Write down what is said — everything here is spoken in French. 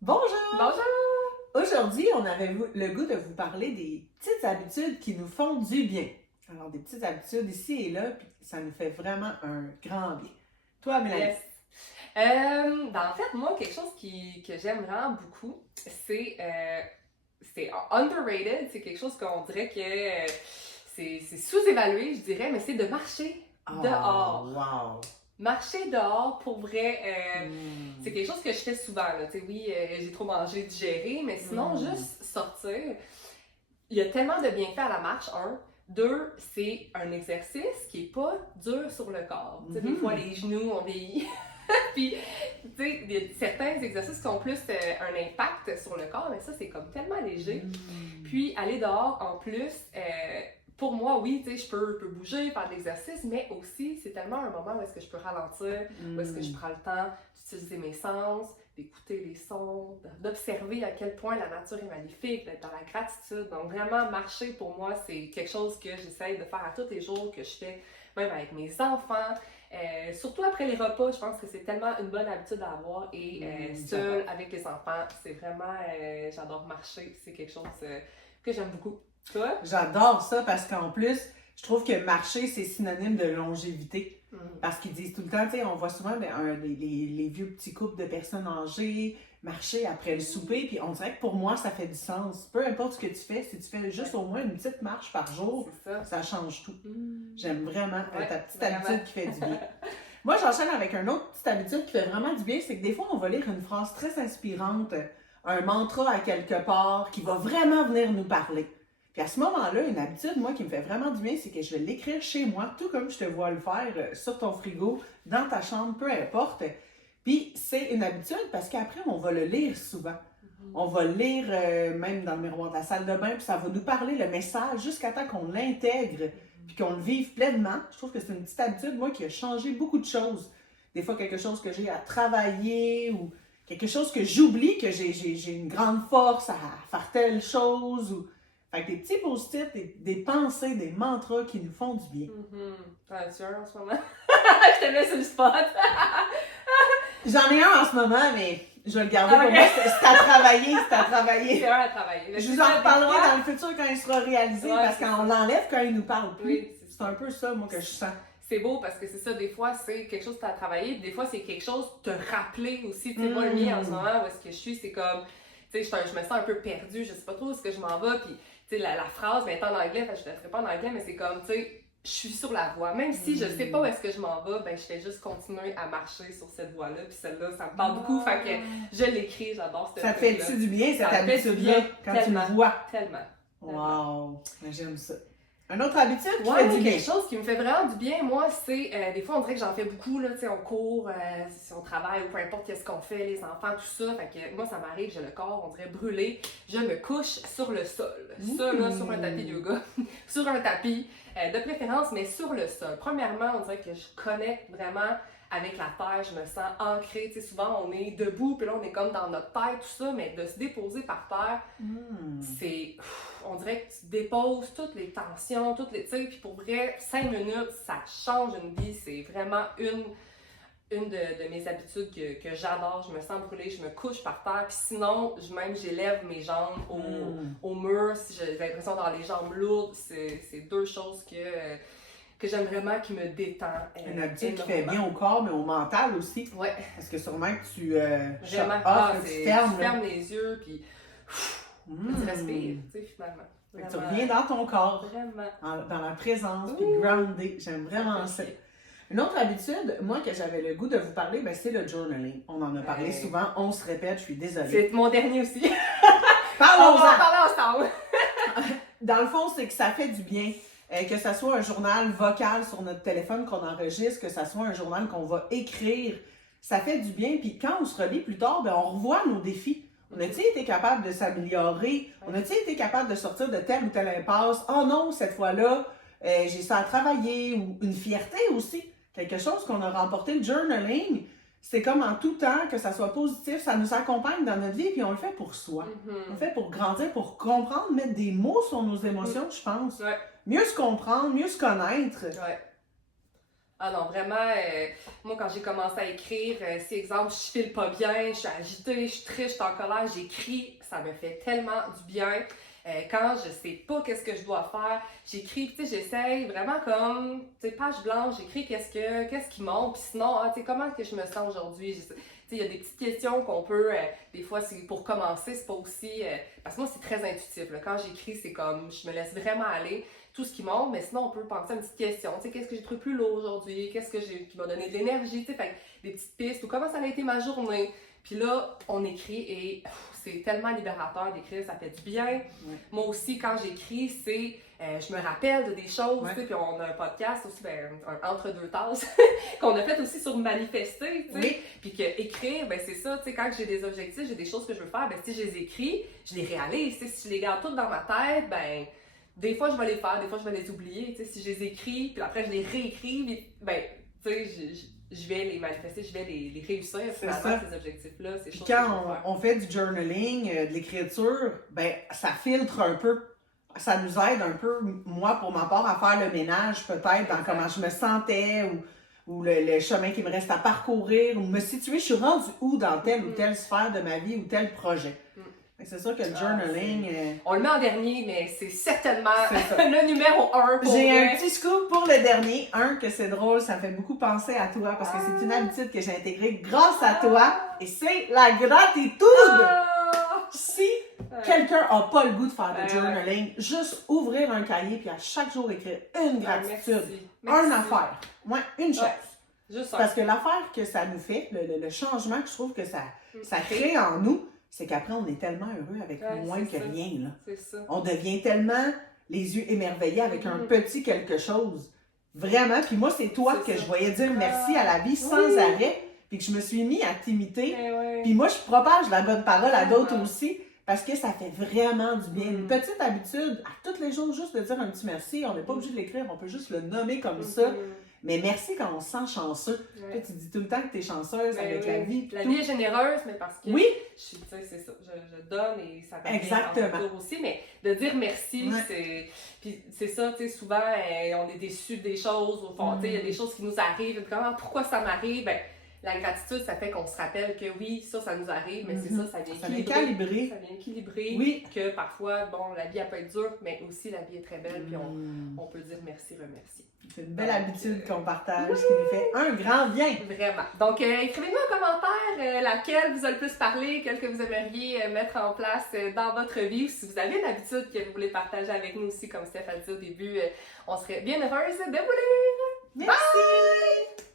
Bonjour! Bonjour! Aujourd'hui, on avait le goût de vous parler des petites habitudes qui nous font du bien. Alors, des petites habitudes ici et là, puis ça nous fait vraiment un grand bien. Toi, Mélanie? Yes! En fait, moi, quelque chose que j'aime vraiment beaucoup, c'est underrated, c'est quelque chose qu'on dirait que c'est sous-évalué, je dirais, mais c'est de marcher dehors. Wow! Marcher dehors, pour vrai, c'est Mm. quelque chose que je fais souvent. Là. Tu sais, oui, j'ai trop mangé, digéré, mais sinon, Mm. juste sortir. Il y a tellement de bienfaits à la marche, un. Deux, c'est un exercice qui est pas dur sur le corps. Tu sais, des fois, les genoux, on vieillit. Puis, tu sais, il y a certains exercices qui ont plus un impact sur le corps, mais ça, c'est comme tellement léger. Mm. Puis, aller dehors, en plus, pour moi, oui, tu sais, je peux bouger, faire de l'exercice, mais aussi, c'est tellement un moment où est-ce que je peux ralentir, où est-ce que je prends le temps d'utiliser mes sens, d'écouter les sons, d'observer à quel point la nature est magnifique, d'être dans la gratitude. Donc, vraiment, marcher, pour moi, c'est quelque chose que j'essaye de faire à tous les jours, que je fais même avec mes enfants. Surtout après les repas, je pense que c'est tellement une bonne habitude à avoir et seule avec les enfants, c'est vraiment, j'adore marcher, c'est quelque chose que j'aime beaucoup. Toi? J'adore ça parce qu'en plus, je trouve que marcher, c'est synonyme de longévité. Mm. Parce qu'ils disent tout le temps, tu sais, on voit souvent les vieux petits couples de personnes âgées marcher après le souper, puis on dirait que pour moi, ça fait du sens. Peu importe ce que tu fais, si tu fais juste au moins une petite marche par jour, C'est ça change tout. Mm. J'aime vraiment Ouais, ta petite vraiment. habitude qui fait du bien. Moi, j'enchaîne avec une autre petite habitude qui fait vraiment du bien, c'est que des fois, on va lire une phrase très inspirante, un mantra à quelque part, qui va vraiment venir nous parler. Puis à ce moment-là, une habitude, moi, qui me fait vraiment du bien, c'est que je vais l'écrire chez moi, tout comme je te vois le faire sur ton frigo, dans ta chambre, peu importe. Puis c'est une habitude parce qu'après, on va le lire souvent. On va le lire même dans le miroir de la salle de bain, puis ça va nous parler le message jusqu'à temps qu'on l'intègre, puis qu'on le vive pleinement. Je trouve que c'est une petite habitude, moi, qui a changé beaucoup de choses. Des fois, quelque chose que j'ai à travailler ou quelque chose que j'oublie, que j'ai une grande force à faire telle chose. Ou... Fait que des petits post-it, des pensées, des mantras qui nous font du bien. T'en as-tu un en ce moment? Je te mets sur le spot! J'en ai un en ce moment, mais je vais le garder pour Ok. moi. C'est à travailler, c'est à travailler. C'est un à travailler. Je vous en reparlerai dans le futur quand il sera réalisé, Ouais, parce c'est qu'on l'enlève quand il nous parle plus. Oui, C'est un peu ça, moi, que je sens. c'est beau parce que c'est ça, des fois c'est quelque chose que tu as travaillé, des fois c'est quelque chose de te rappeler aussi. Tu sais, moi, le mien en ce moment, où est-ce que je suis, c'est comme, tu sais, je me sens un peu perdue, je sais pas trop où est-ce que je m'en vais, puis tu sais, la phrase, mais elle est en anglais, fait, je ne la ferai pas en anglais, mais c'est comme, tu sais, je suis sur la voie. Même si je sais pas où est-ce que je m'en vais, ben je fais juste continuer à marcher sur cette voie-là, puis celle-là, ça me parle beaucoup, fait que je l'écris, j'adore cette Ça te truc-là. fait-tu du bien, cette Ça me fait du habitude-là, bien, quand tellement. tu le vois? Tellement. Wow! J'aime ça. Une autre habitude qui Ouais, fait du bien. quelque chose qui me fait vraiment du bien, moi, c'est des fois on dirait que j'en fais beaucoup, là, tu sais, on court, si on travaille ou peu importe qu'est-ce qu'on fait, les enfants, tout ça. Fait que moi, ça m'arrive, j'ai le corps, on dirait brûlé. Je me couche sur le sol. Ça, là, sur un tapis de yoga, sur un tapis, de préférence, mais sur le sol. Premièrement, on dirait que je connecte vraiment avec la terre, je me sens ancrée. Tu sais, souvent, on est debout, puis là, on est comme dans notre tête, tout ça, mais de se déposer par terre, c'est... On dirait que tu déposes toutes les tensions, toutes les... Tu sais, puis pour vrai, 5 minutes, ça change une vie. C'est vraiment une de mes habitudes que j'adore. Je me sens brûlée, je me couche par terre, puis sinon, même j'élève mes jambes au mur. Si j'ai l'impression d'avoir les jambes lourdes, c'est deux choses que j'aime vraiment, qui me détend. Une habitude qui fait bien au corps, mais au mental aussi. Ouais. Parce que sûrement que tu Vraiment, tu fermes. tu fermes les yeux, puis tu respires, tu sais, finalement. Fait que tu reviens dans ton corps, Vraiment. dans la présence, puis groundé. J'aime vraiment ça. Une autre habitude, moi, que j'avais le goût de vous parler, ben, c'est le journaling. On en a parlé souvent, on se répète, je suis désolée. C'est mon dernier aussi. On Parlons-en! va en parler ensemble. Dans le fond, c'est que ça fait du bien. Que ça soit un journal vocal sur notre téléphone qu'on enregistre, que ça soit un journal qu'on va écrire, ça fait du bien. Puis quand on se relit plus tard, ben, on revoit nos défis. On a-t-il été capable de s'améliorer? On a-t-il été capable de sortir de telle ou telle impasse? Oh non, cette fois-là, j'ai ça à travailler. Ou une fierté aussi. Quelque chose qu'on a remporté. Le journaling, c'est comme en tout temps, que ça soit positif, ça nous accompagne dans notre vie, puis on le fait pour soi. On le fait pour grandir, pour comprendre, mettre des mots sur nos émotions, je pense. Ouais. Mieux se comprendre, mieux se connaître. Ouais. Ah non, vraiment, moi quand j'ai commencé à écrire, si exemple je file pas bien, je suis agitée, je suis triste, je suis en colère, j'écris, ça me fait tellement du bien. Quand je sais pas qu'est-ce que je dois faire, j'écris, tu sais, j'essaye vraiment comme, tu sais, page blanche, j'écris qu'est-ce qui monte, puis sinon, tu sais, comment que je me sens aujourd'hui, tu sais, il y a des petites questions qu'on peut, des fois, c'est pour commencer, c'est pas aussi, parce que moi c'est très intuitif, là. Quand j'écris, c'est comme, je me laisse vraiment aller, tout ce qui monte, mais sinon on peut penser à une petite question, tu sais, qu'est-ce que j'ai trouvé plus lourd aujourd'hui, qu'est-ce que qui m'a donné de l'énergie, tu sais, fait des petites pistes, ou comment ça a été ma journée. Puis là, on écrit et c'est tellement libérateur d'écrire, ça fait du bien. Ouais. Moi aussi, quand j'écris, c'est je me rappelle de des choses, ouais. Tu sais, puis on a un podcast aussi, un entre deux tasses, qu'on a fait aussi sur manifester, tu sais. Oui. Puis que écrire, ben c'est ça, tu sais, quand j'ai des objectifs, j'ai des choses que je veux faire, ben si je les écris, je les réalise, tu sais, si je les garde toutes dans ma tête, ben des fois je vais les faire, des fois je vais les oublier, tu sais, si je les écris, puis après je les réécris, ben tu sais, je vais les manifester, je vais les réussir finalement, ces objectifs-là. Puis quand on fait du journaling, de l'écriture, ben ça filtre un peu. Ça nous aide un peu, moi, pour ma part, à faire le ménage peut-être dans comment je me sentais ou le chemin qui me reste à parcourir ou me situer. Je suis rendue où dans telle ou telle sphère de ma vie ou tel projet. C'est sûr que le journaling... On le met en dernier, mais c'est certainement le numéro 1 pour J'ai un petit scoop pour le dernier. Que c'est drôle, ça fait beaucoup penser à toi parce que c'est une habitude que j'ai intégrée grâce à toi et c'est la gratitude! Si quelqu'un n'a pas le goût de faire du journaling, juste ouvrir un cahier puis à chaque jour écrire une gratitude, une affaire, une chose. Juste parce que l'affaire que ça nous fait, le changement que je trouve que ça crée en nous, c'est qu'après, on est tellement heureux avec moins que rien. Là. C'est ça. On devient tellement les yeux émerveillés avec un petit quelque chose. Vraiment. Puis moi, c'est toi que je voyais dire merci à la vie sans arrêt. Puis que je me suis mis à t'imiter. Puis moi, je propage la bonne parole à d'autres aussi. Parce que ça fait vraiment du bien. Une petite habitude, à tous les jours, juste de dire un petit merci. On n'est pas obligé de l'écrire, on peut juste le nommer comme ça. Mais merci quand on se sent chanceux. Ouais. Tu dis tout le temps que tu es chanceuse avec la vie. La vie est généreuse, mais parce que c'est ça, je donne et ça va bien en retour aussi. Mais de dire merci, c'est ça, tu sais, souvent on est déçus des choses, au fond, il y a des choses qui nous arrivent, pourquoi ça m'arrive? Ben, la gratitude, ça fait qu'on se rappelle que oui, ça nous arrive, mais c'est ça vient équilibrer. Ça vient équilibrer. Que parfois, bon, la vie, elle peut être dure, mais aussi la vie est très belle, puis on peut dire merci, remercier. C'est une belle habitude qu'on partage, qui nous fait un grand bien. Vraiment. Donc, écrivez-nous en commentaire laquelle vous a le plus parlé, quelle que vous aimeriez mettre en place dans votre vie, ou si vous avez une habitude que vous voulez partager avec nous aussi, comme Steph a dit au début, on serait bien heureuse de vous lire. Merci! Bye!